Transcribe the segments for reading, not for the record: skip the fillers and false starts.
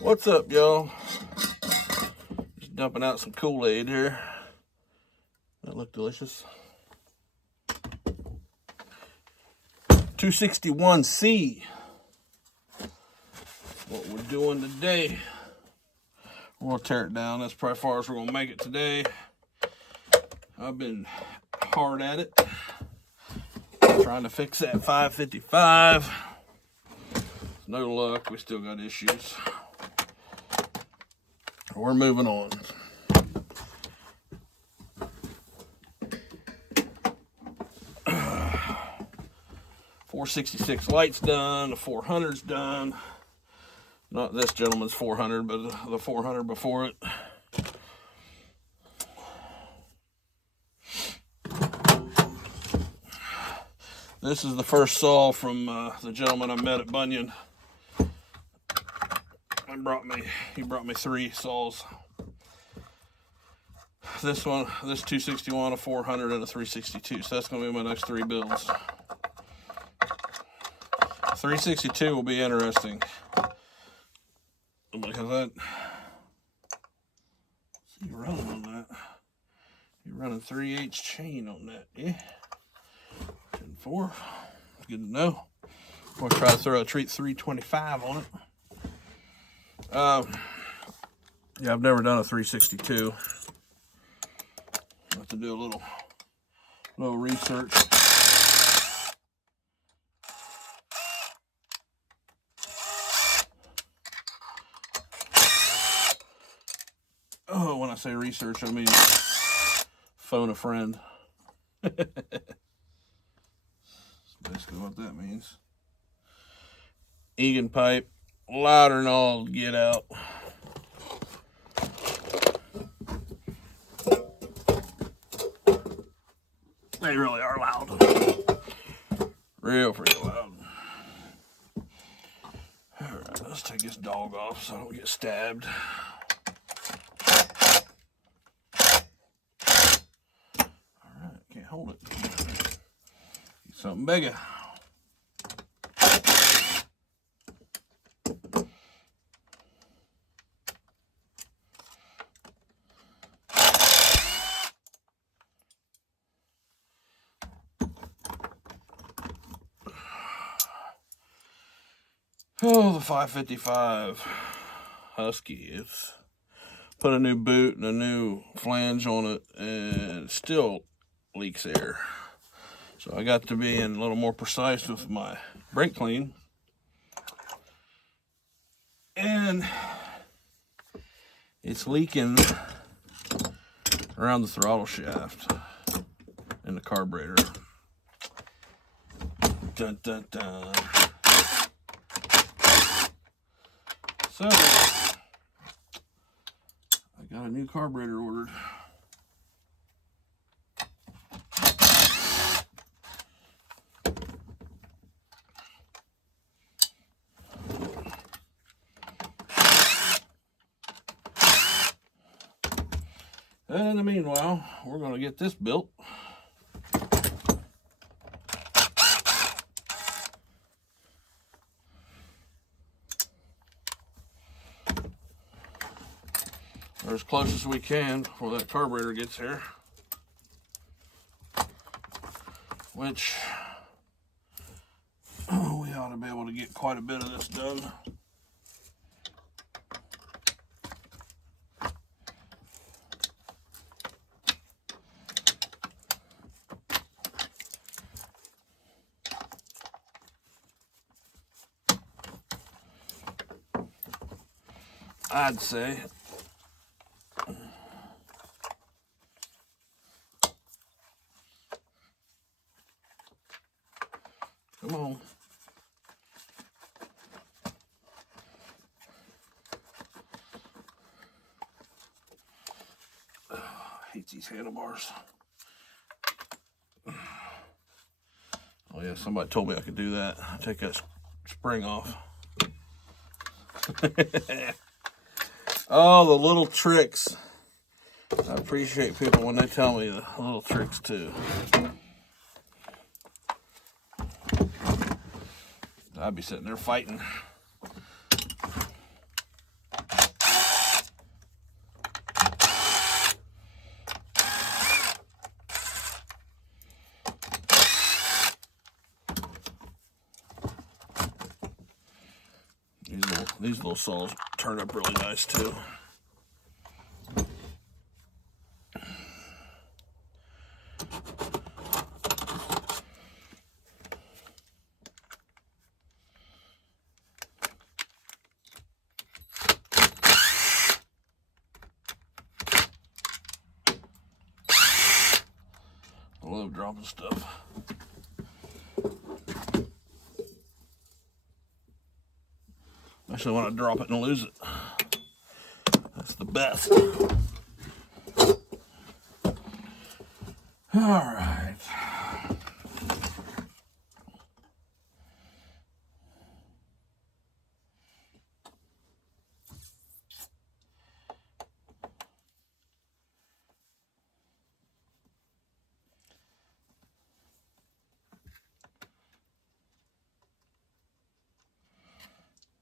What's up, y'all? Just dumping out some Kool-Aid here. That look delicious. 261c. What we're doing today. We're gonna tear it down. That's probably as far as we're gonna make it today. I've been hard at it, trying to fix that 555. No luck. We still got issues. We're moving on. .466 light's done. The 400's done. Not this gentleman's 400, but the 400 before it. This is the first saw from the gentleman I met at Bunyan. He brought me 3 saws. This one, this 261, a 400, and a 362. So that's going to be my next 3 builds. 362 will be interesting. Because that, so you're running on that. You're running 3/8 chain on that, yeah. 10-4. Good to know. I'm going to try to throw a treat 325 on it. Yeah, I've never done a 362. I have to do a little research. Oh, when I say research, I mean phone a friend. That's basically what that means. Egan pipe, louder than all get out. They really are loud. Real freaking loud. Alright, let's take this dog off so I don't get stabbed. Alright, can't hold it. Get something bigger. Oh, the 555 Husky. It's put a new boot and a new flange on it, and it still leaks air. So I got to be a little more precise with my brake clean. And it's leaking around the throttle shaft and the carburetor. Dun, dun, dun. So, I got a new carburetor ordered. And in the meanwhile, we're going to get this built. Or as close as we can before that carburetor gets here. Which, we ought to be able to get quite a bit of this done. I'd say. Come on. Oh, I hate these handlebars. Oh yeah, somebody told me I could do that. Take that spring off. Oh, the little tricks. I appreciate people when they tell me the little tricks too. I'd be sitting there fighting. These little saws turn up really nice too. I love dropping stuff. Especially when I drop it and lose it. That's the best. All right.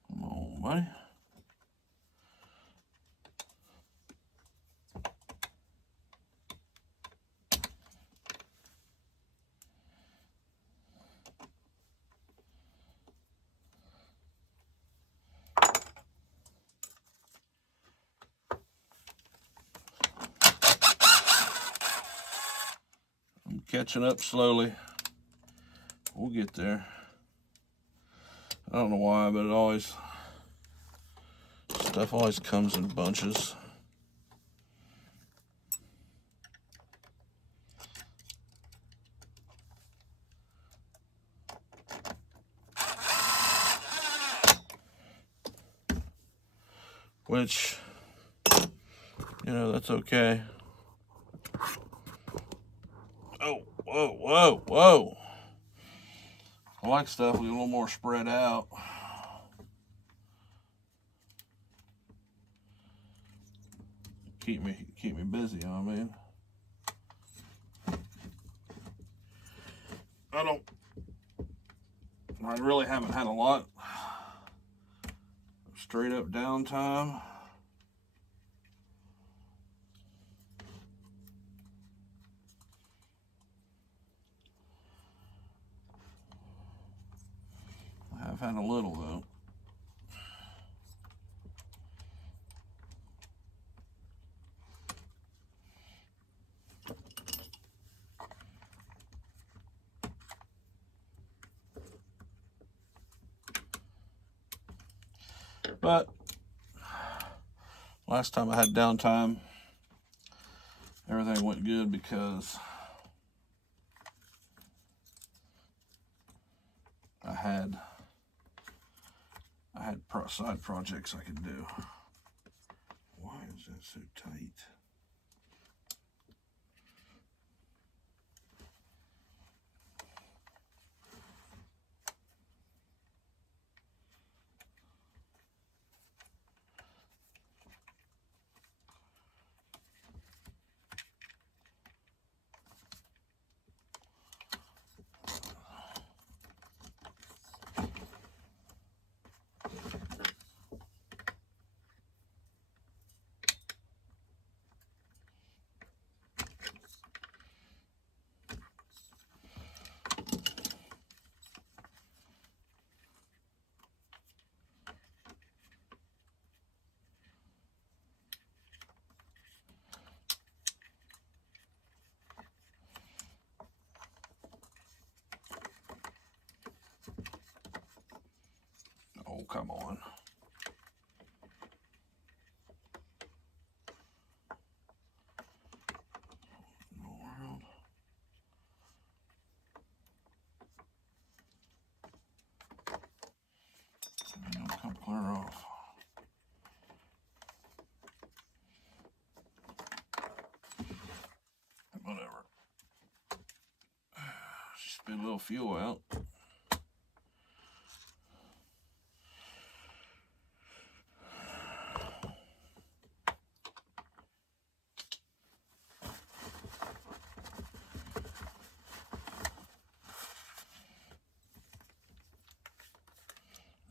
Come on, buddy. I'm catching up slowly. We'll get there. I don't know why, but stuff always comes in bunches. Which, that's okay. Oh, whoa, whoa, whoa. I like stuff with a little more spread out. Keep me busy, you know what I mean? I really haven't had a lot of straight up downtime. I have had a little though. But last time I had downtime, everything went good because I had side projects I could do. Why is that so tight? Oh, come on. Come clear off. Whatever. Spit a little fuel out.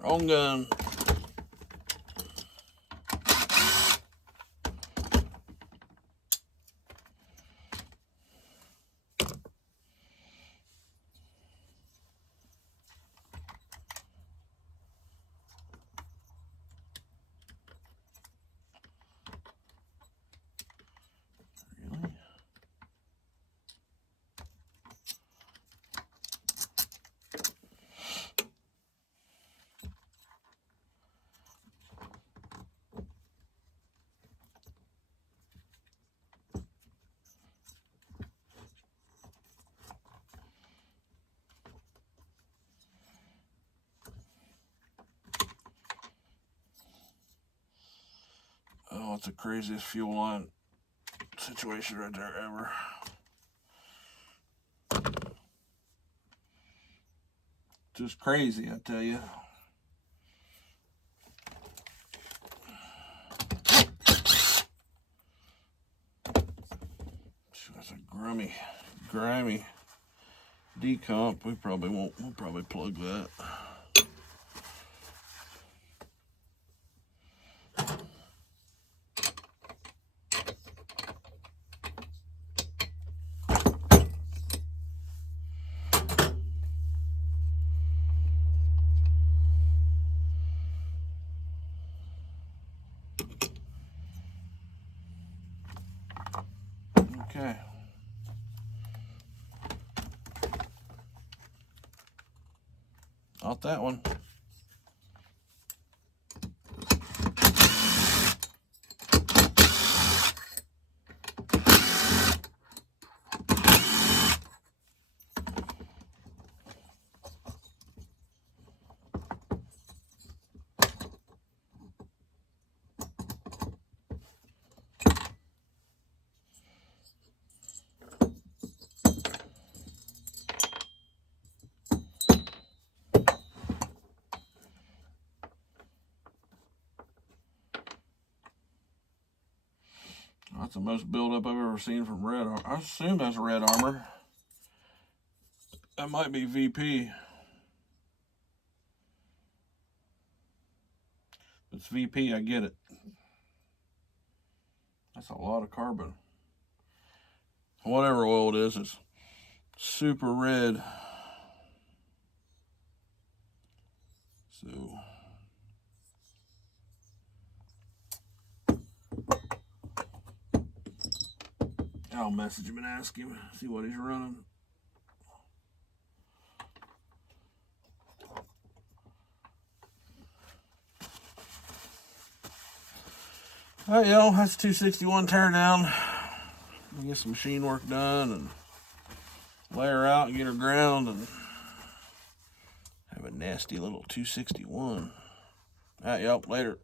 Wrong gun. Oh, it's the craziest fuel line situation right there ever. Just crazy, I tell you. That's a grimy decomp. We'll probably plug that. Okay. Not that one. That's the most buildup I've ever seen from red armor. I assume that's red armor. That might be VP. If it's VP, I get it. That's a lot of carbon. Whatever oil it is, it's super red. So I'll message him and ask him, see what he's running. All right, y'all, that's 261 teardown. Get some machine work done and lay her out and get her ground and have a nasty little 261. All right, y'all, later.